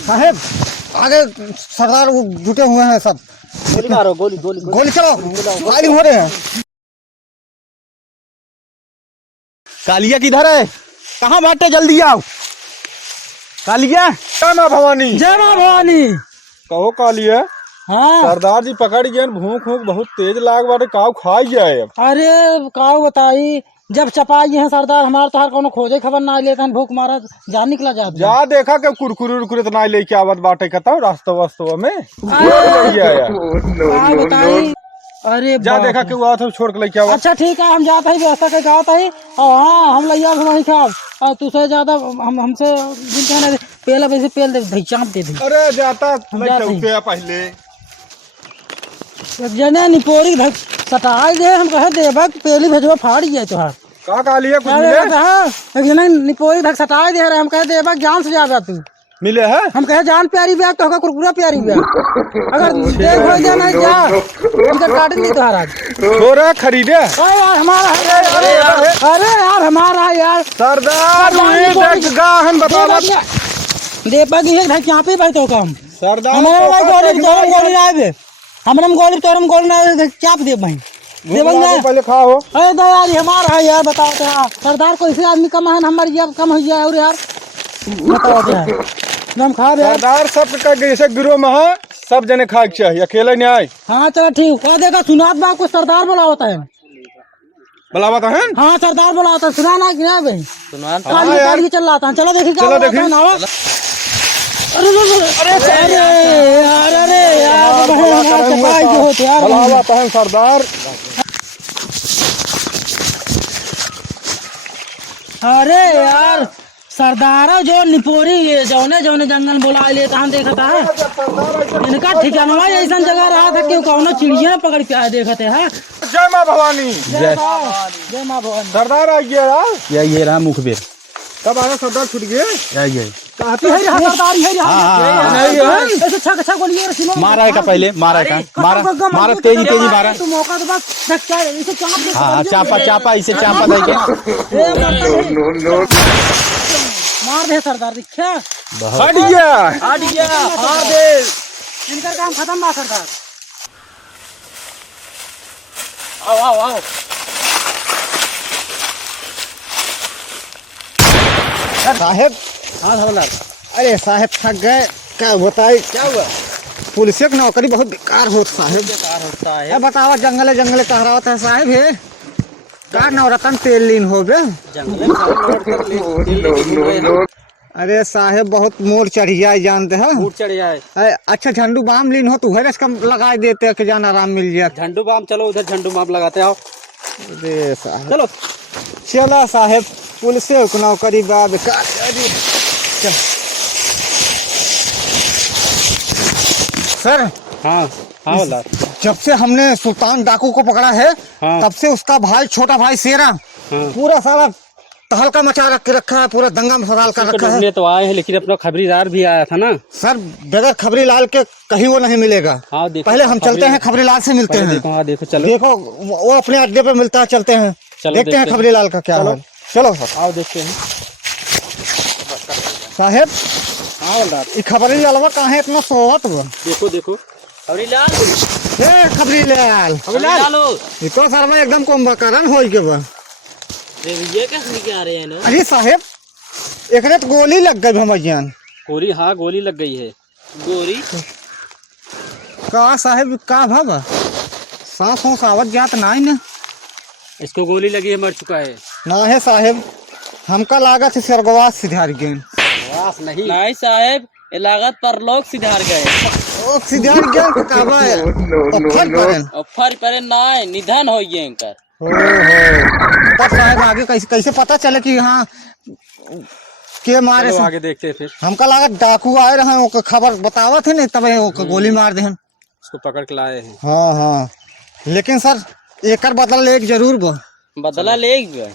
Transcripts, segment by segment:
साहेब आगे सरदार जुटे हुए हैं सब। गोली मारो, गोली गोली गोली चलो, फायरिंग हो रहे हैं। कालिया किधर है? कहाँ बाटे? जल्दी आओ। कालिया, जय माँ भवानी। जय माँ भवानी। कहो कालिया, हाँ सरदार जी पकड़ गए, भूख भूख बहुत तेज लाग बाटे, काव खाई जाए। अब अरे काऊ बताई, जब चपाई है सरदार हमार तो हर कोनो खोजे खबर ना लेते हैं, भूख मारा जान निकला जाता जा देखा के कुरकुरे उरकुरे तो ना लेके आवत बाटे, कहता हूँ रास्ता वास्तव में काऊ बताई। अरे जा बाप देखा रे। के वो था छोड़ के लेके आवा। अच्छा ठीक है, हम जाते हैं व्यवस्था के गाँव ही। और हाँ हम लैया घुमाई खाब और तुझसे ज्यादा हमसे जिनते हैं पेला वैसे पेल दे दही चाँप दे दी। अरे जाता जाते हैं। लौटे पहले एक जने निपोरी धक सटाई दे, हम कहे देबा पेली भेजवा फाड़ जाए तोहार। का कालिया कुछ क्या मिले? देबा कहा? एक जने निपोरी धक सटाई दे रहे, हम कहे देबा जान से जाबा तू। मिले है? हम कहे जान प्यारी ब्याग तो होगा कुरकुरा प्यारी ब्याग। अगर देख हो जाना जा टिकट काट ली तोहार आज। छोरा खरीदे अरे यार हमारा अरे यार हमारा यार सरदार हम बतावा। देबा की एक यहाँ पे भाई तो कम सरदार हमारे भाई गोली तोरम गोली आए बे, हमरम गोली तोरम गोली ना चाप दे भाई देबा ना। पहले खाओ। अरे दो यार हमारा है यार, बताओ तो यार सरदार को इसे आदमी कम है, हमारी जब कम हो जाए और यार बताओ तो यार हम खा रहे। सरदार सब का जैसे गिरोह में है, सब जने खाए के चाहिए, अकेले नहीं आए। हाँ चलो ठीक कह देगा। सुनात बा को सरदार बोला होता है। बुलावा है? हाँ सरदार बोला होता है, सुना ना कि नहीं भाई? सुनान काली काली चल रहा था, चलो देखिए क्या चलो बोला था, देखिए। नावा। अरे अरे यार अरे यार चपाई जो होते यार। बुलावा है सरदार। अरे यार सरदार जो निपोरी जौने जौने जंगल बोला लेता हम देखा था इनका ठिकाना ऐसा जगह रहा था कि कौनो चिड़िया पकड़ के आए देखते हैं। जय माँ भवानी। जय माँ भवानी। सरदार आ गया यार। ये रहा मुखबिर। कब आना सरदार छूट गए? यही कहती है सरदार है नहीं ऐसे छक छक बोलिए रे। मारा है का पहले, मारा है का, मारा तेजी तेजी मारा। तू मौका तो बस धक्का इसे चाप दे। हाँ चापा चापा इसे चापा दे के मार दे सरदार दिखा। हट गया। मार दे इनका काम खत्म बा सरदार। आओ आओ आओ। साहेब हाँ हवलदार। अरे साहेब थक गए, क्या बताए? क्या हुआ? पुलिस की नौकरी बहुत बेकार होता साहेब। बेकार होता है। क्या बतावा, जंगले जंगले कह रहा होता है साहेब है का नवरत्न तेल लीन हो बे। अरे साहेब बहुत मोड़ चढ़ जाए जानते हैं। ऊट चढ़ जाए। अच्छा झंडू बाम लीन हो तो है इसका लगा देते हैं कि जान आराम मिल जाए। झंडू बाम चलो उधर झंडू बाम लगाते आओ। अरे साहेब चलो चला साहेब, पुलिस की नौकरी बा बेकार। अरे चल सर। हाँ हाँ हवलदार। जब से हमने सुल्तान डाकू को पकड़ा है हाँ। तब से उसका भाई छोटा भाई शेरा हाँ। पूरा सारा तहलका मचा रख के रखा है, पूरा दंगा फसाल कर रखा है। ढूंढने तो आए हैं लेकिन अपना खबरीदार भी आया था ना। सर बगैर खबरी लाल के कहीं वो नहीं मिलेगा। हाँ देखो पहले हम चलते हैं खबरी लाल से मिलते हैं। देखो हाँ देखो चलो देखो वो अपने अड्डे पे मिलता है, चलते हैं चलो देखते हैं खबरी लाल का क्या हाल। चलो सर। आओ देखते हैं। साहेब हाँ हवलदार ये खबरी लालवा कहाँ है इतना सोवत बा? देखो देखो खबरीलाल ए खबरी लाल ये तो सर में एकदम कुंभकर्ण हो के बा। ये कैसे लेके आ रहे हैं ना? अरे साहेब एकरे तो गोली लग गई भमजियान। गोली हाँ गोली लग गई है। गोली का साहेब का भावा सांस हो सावत जात ना ही ना। इसको गोली लगी है, मर चुका है। ना है साहेब, हमका लागत है स्वर्गवास सिधार गए। नहीं साहेब ये लागत परलोक सिधार गए। ओ सिधार गए काबा है ऑफर पर ना निधन हो गए इनका। तब साहेब आगे कैसे कैसे पता चले कि हाँ के मारे से? आगे देखते हैं फिर। हमका लागत डाकू आए रहे ओके खबर बतावत है नहीं तब ओके गोली मार दे। उसको पकड़ के लाए हैं। हाँ हाँ लेकिन सर एकर बदला ले जरूर बा। बदला ले गए।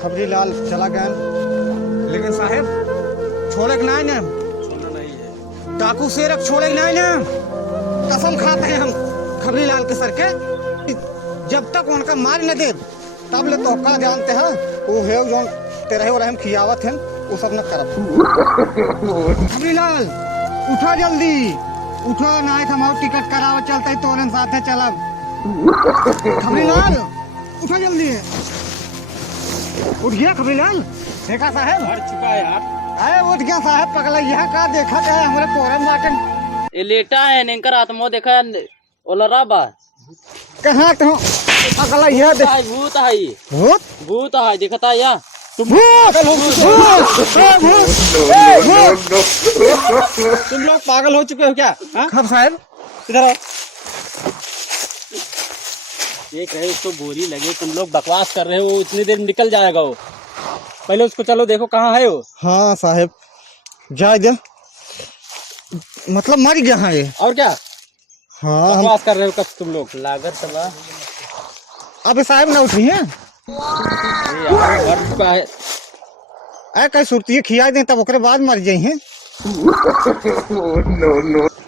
खबरी लाल चला गया लेकिन साहेब छोड़े के नहीं ना। डाकू शेर छोड़े के नहीं ना। कसम खाते हैं हम खबरी लाल के सर के, जब तक उनका मार न दे तब ले तो जानते हैं वो है जो तेरे और हम खियावत हैं। वो सब न करब। खबरीलाल उठो जल्दी, उठो नहीं तो हम टिकट कराव चलते तोरन साथे चलब। खबरीलाल उठो जल्दी, उठ गया खबरीलाल? देखा साहब मर चुका है यार। अरे उठ गया साहब, पगला यह का देखा है हमारे पोरन माटन ये लेटा है नेकर आत्मा देखा ओलरा बा कहाँ तो पगला यह देख भूत है ये। भूत भूत है दिखता है या भूत भूत तुम लोग पागल हो चुके हो क्या? खब साहब इधर आओ। ये कहे उसको गोली लगे, तुम लोग बकवास कर रहे हो, इतनी देर में निकल जाएगा वो। पहले उसको चलो देखो कहाँ है वो। हाँ साहब जाए दे, मतलब मर गया है ये। और क्या हाँ बकवास कर रहे हो कब तुम लोग? लागत सभा अब साहब ना उठी है, मर चुका है। अरे कहीं सुरती खिया दें तब ओकरे बाद मर जाई हैं।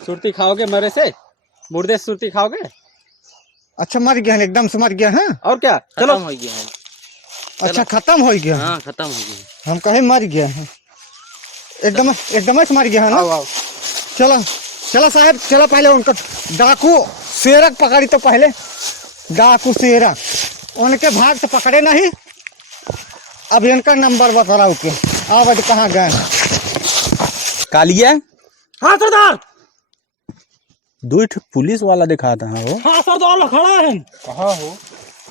सुरती खाओगे मरे से? मुर्दे से सुरती खाओगे? अच्छा मर गया है, एकदम से मर गया है। और क्या चलो हो गया है। अच्छा खत्म हो गया। हाँ खत्म हो गया। हम कहे मर गया है, एकदम एकदम से मर गया है ना। आओ आओ चलो चलो साहब चलो, पहले उनका डाकू शेरक पकड़ी तो पहले डाकू शेरक उनके भाग से पकड़े नहीं। अब इनका नंबर बताओ के अब कहाँ गए? कालिया हाँ सरदार। दो पुलिस वाला दिखा था वो। हाँ सरदार खड़ा है। कहाँ हो?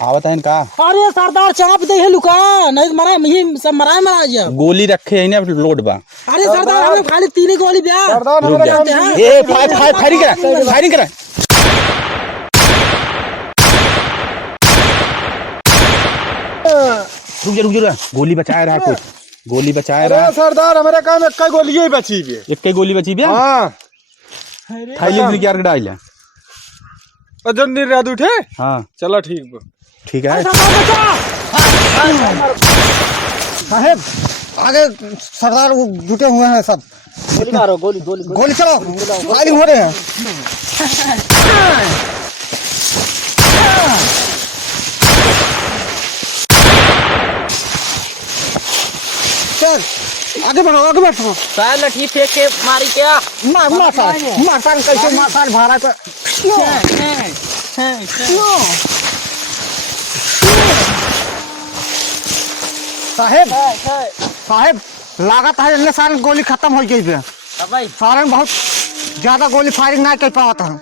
आवत है इनका। अरे सरदार चाप दे है लुका नहीं मरा यही सब मरा जा गोली रखे है ना लोड बा। अरे सरदार हमें खाली 3 गोली ब्याह। रुक जा। ए फायरिंग करा, फायरिंग करा। रुक जा गोली बचाया रहा कुछ, गोली बचाया रहा। सरदार हमारे काम एक गोली ही बची है। एक गोली बची बिया। हाँ थैली में क्या डाल है? अजन दिन रात उठे। हाँ चलो ठीक बा। ठीक है। साहब आगे सरदार वो जुटे हुए हैं सब। गोली मारो गोली गोली गोली चलो, फायरिंग हो रहे हैं। चल आगे बढ़ो आगे बढ़ो। साल लठी फेंक के मारी क्या? मार कैसे मार भाड़ा का साहेब साहेब लागत है इनने सारे गोली खत्म हो गई है। भाई सारे बहुत ज्यादा गोली फायरिंग नहीं कर पाता है।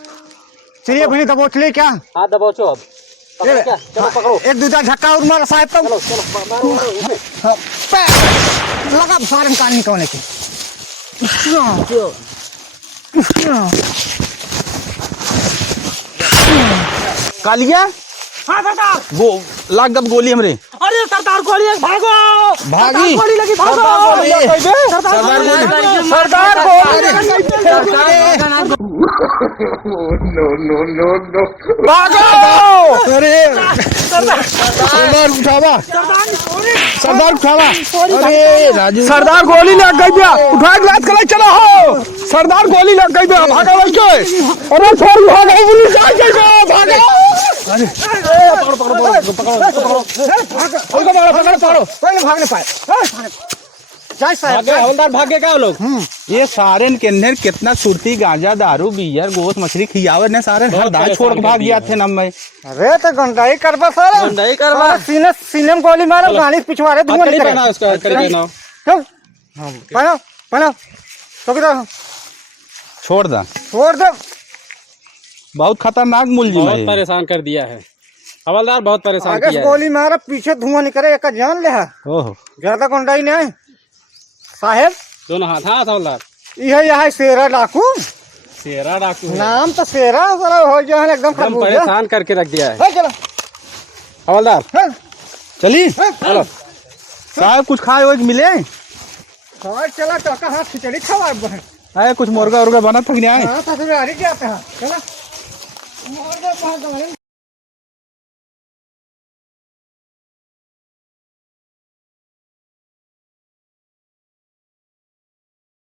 चलिए भाई दबोच ले क्या? हाथ दबाओ अब। पकड़ो क्या? चलो पकड़ो। एक दूसरा झटका और मारा साहब तब लगा सारे कान निकालने के। कालिया हाँ सरदार। वो लाग दब गोली हमरे। अरे सरदार गोली है, भागो भागी। गोली लगी भागो। सरदार अरे सरदार उठावा, सरदार उठावा। अरे राजू सरदार गोली लग गई बिया, उठा के लात करे चलो हो। सरदार गोली लग गई बिया, भागा लग के। अरे छोड़ भागा पुलिस आ गई बा, भागा। अरे पकड़ो कोई नहीं भागने पाए। जय साहब हवलदार भागे क्या लोग? ये सारे के अंदर कितना सुरती गांजा दारू बियर गोश्त मछली खियावे ने सारे हर दाल छोड़ के भाग गया थे ना मैं। अरे तो गंडाई करबा सारा गंडाई करबा। सीने सीने में गोली मारो, गाड़ी पिछवाड़े धुआं निकले। उसका चल पहना पहना तो किधर छोड़ दा, छोड़ दे। बहुत खतरनाक मुलजिम बहुत है। परेशान कर दिया है हवलदार, बहुत परेशान आगे से किया है। गोली मारा पीछे धुआं निकले, एक जान ले है। ओहो ज्यादा गुंडाई नहीं साहेब। दोनों हाथ हाथ हवलदार। यह शेरा डाकू, शेरा डाकू है। नाम तो शेरा जरा हो जाए एकदम एकदम खरबूजा। परेशान करके रख दिया है चलो हवलदार। चली चलो साहब कुछ खाए हो मिले? चला टका हाथ खिचड़ी खवा बहन। अरे कुछ मुर्गा उर्गा बना था कि नहीं? हाँ ससुरारी जाते हैं चला।